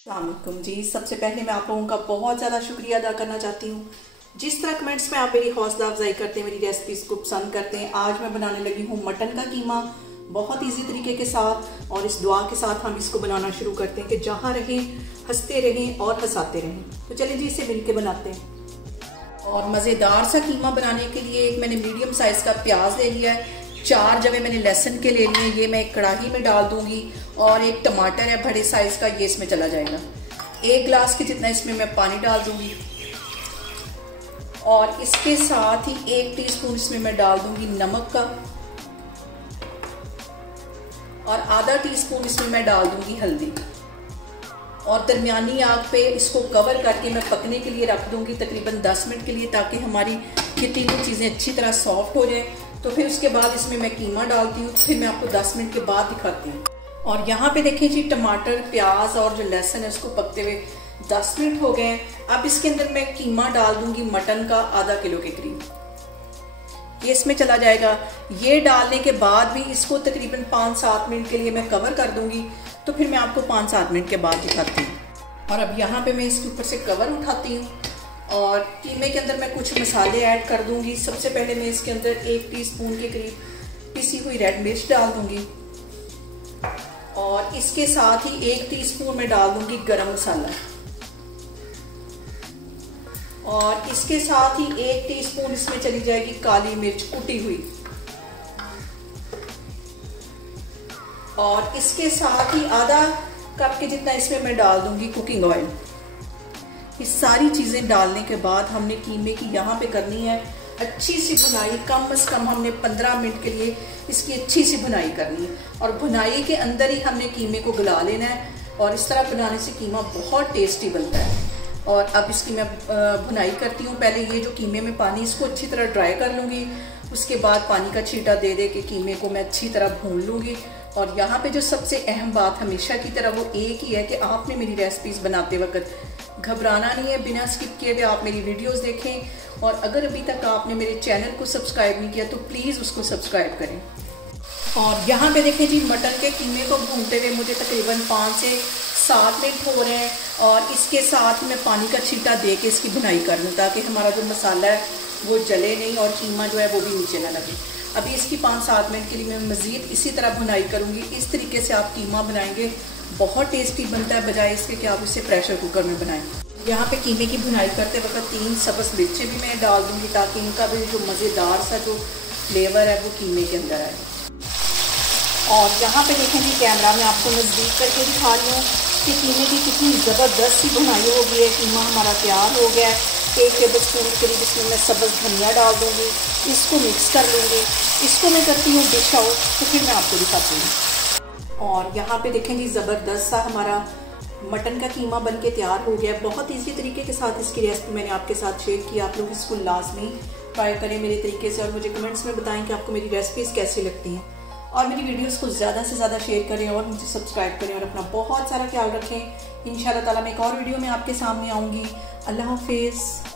अस्सलामुअलैकुम जी। सबसे पहले मैं आप लोगों का बहुत ज़्यादा शुक्रिया अदा करना चाहती हूँ। जिस तरह कमेंट्स में आप मेरी हौसला अफजाई करते हैं, मेरी रेसिपीज़ को पसंद करते हैं। आज मैं बनाने लगी हूँ मटन का कीमा बहुत इजी तरीके के साथ, और इस दुआ के साथ हम इसको बनाना शुरू करते हैं कि जहाँ रहें हंसते रहें और हंसाते रहें। तो चलिए जी, इसे मिलके बनाते हैं। और मज़ेदार सा कीमा बनाने के लिए एक मैंने मीडियम साइज़ का प्याज ले लिया है, 4 जवे मैंने लहसुन के ले लिए, ये मैं एक कढ़ाई में डाल दूंगी। और एक टमाटर है बड़े साइज का, ये इसमें चला जाएगा। 1 गिलास के जितना इसमें मैं पानी डाल दूंगी, और इसके साथ ही 1 टीस्पून इसमें मैं डाल दूंगी नमक का, और आधा टीस्पून इसमें मैं डाल दूंगी हल्दी। और दरमियानी आग पे इसको कवर करके मैं पकने के लिए रख दूंगी तकरीबन 10 मिनट के लिए, ताकि हमारी ये तीनों चीज़ें अच्छी तरह सॉफ्ट हो जाए। तो फिर उसके बाद इसमें मैं कीमा डालती हूँ, फिर मैं आपको 10 मिनट के बाद दिखाती हूँ। और यहाँ पे देखिए जी, टमाटर, प्याज और जो लहसुन है उसको पकते हुए 10 मिनट हो गए हैं। अब इसके अंदर मैं कीमा डाल दूंगी मटन का आधा किलो के करीब, ये इसमें चला जाएगा। ये डालने के बाद भी इसको तकरीबन 5-7 मिनट के लिए मैं कवर कर दूंगी, तो फिर मैं आपको 5-7 मिनट के बाद दिखाती हूँ। और अब यहाँ पे मैं इसके ऊपर से कवर उठाती हूँ, और कीमे के अंदर मैं कुछ मसाले ऐड कर दूंगी। सबसे पहले मैं इसके अंदर 1 टीस्पून के करीब पिसी हुई रेड मिर्च डाल दूंगी, और इसके साथ ही 1 टीस्पून मैं डाल दूंगी गरम मसाला, और इसके साथ ही 1 टीस्पून इसमें चली जाएगी काली मिर्च कुटी हुई, और इसके साथ ही आधा कप के जितना इसमें मैं डाल दूंगी कुकिंग ऑयल। ये सारी चीजें डालने के बाद हमने कीमे की यहाँ पे करनी है अच्छी सी भुनाई। कम से कम हमने 15 मिनट के लिए इसकी अच्छी सी भुनाई करनी है, और भुनाई के अंदर ही हमने कीमे को गला लेना है। और इस तरह बनाने से कीमा बहुत टेस्टी बनता है। और अब इसकी मैं भुनाई करती हूँ। पहले ये जो कीमे में पानी, इसको अच्छी तरह ड्राई कर लूँगी। उसके बाद पानी का छींटा दे दे के कीमे को मैं अच्छी तरह भून लूँगी। और यहाँ पे जो सबसे अहम बात हमेशा की तरह वो एक ही है कि आपने मेरी रेसिपीज़ बनाते वक्त घबराना नहीं है, बिना स्किप किए हुए आप मेरी वीडियोस देखें। और अगर अभी तक आपने मेरे चैनल को सब्सक्राइब नहीं किया तो प्लीज़ उसको सब्सक्राइब करें। और यहाँ पे देखें जी, मटन के कीमे को भूनते हुए मुझे तकरीबन 5 से 7 मिनट हो रहे हैं, और इसके साथ मैं पानी का छींटा दे के इसकी भुनाई कर लूँ, ताकि हमारा जो मसाला है वो जले नहीं और कीमा जो है वो भी नीचे ना लगे। अभी इसकी 5-7 मिनट के लिए मैं मज़ीद इसी तरह भुनाई करूँगी। इस तरीके से आप कीमा बनाएंगे, बहुत टेस्टी बनता है, बजाय इसके कि आप इसे प्रेशर कुकर में बनाएं। यहाँ पे कीमे की भुनाई करते वक्त 3 सब्ज़ मिर्चें भी मैं डाल दूँगी, ताकि इनका भी जो मज़ेदार सा जो फ्लेवर है वो कीमे के अंदर आए। और यहाँ पे देखें जी, कैमरा में आपको नज़दीक करके दिखा रही हूँ कि कीमे की कितनी ज़बरदस्त सी भुनाई हो गई है। कीमा हमारा तैयार हो गया है। 1 टेबल स्पून करीब इसमें मैं सब्ज़ धनिया डाल दूँगी, इसको मिक्स कर लूँगी। इसको मैं करती हूँ डिश आउट, तो फिर मैं आपको दिखाती हूँ। और यहाँ पे देखें जी, ज़बरदस्त सा हमारा मटन का कीमा बन के तैयार हो गया है। बहुत ईजी तरीके के साथ इसकी रेसिपी मैंने आपके साथ शेयर की। आप लोग इसको लाजमी ट्राई करें मेरे तरीके से, और मुझे कमेंट्स में बताएं कि आपको मेरी रेसिपीज़ कैसी लगती हैं। और मेरी वीडियोस को ज़्यादा से ज़्यादा शेयर करें, और मुझे सब्सक्राइब करें, और अपना बहुत सारा ख्याल रखें। इंशाल्लाह ताला मैं एक और वीडियो में आपके सामने आऊँगी। अल्लाह हाफिज़।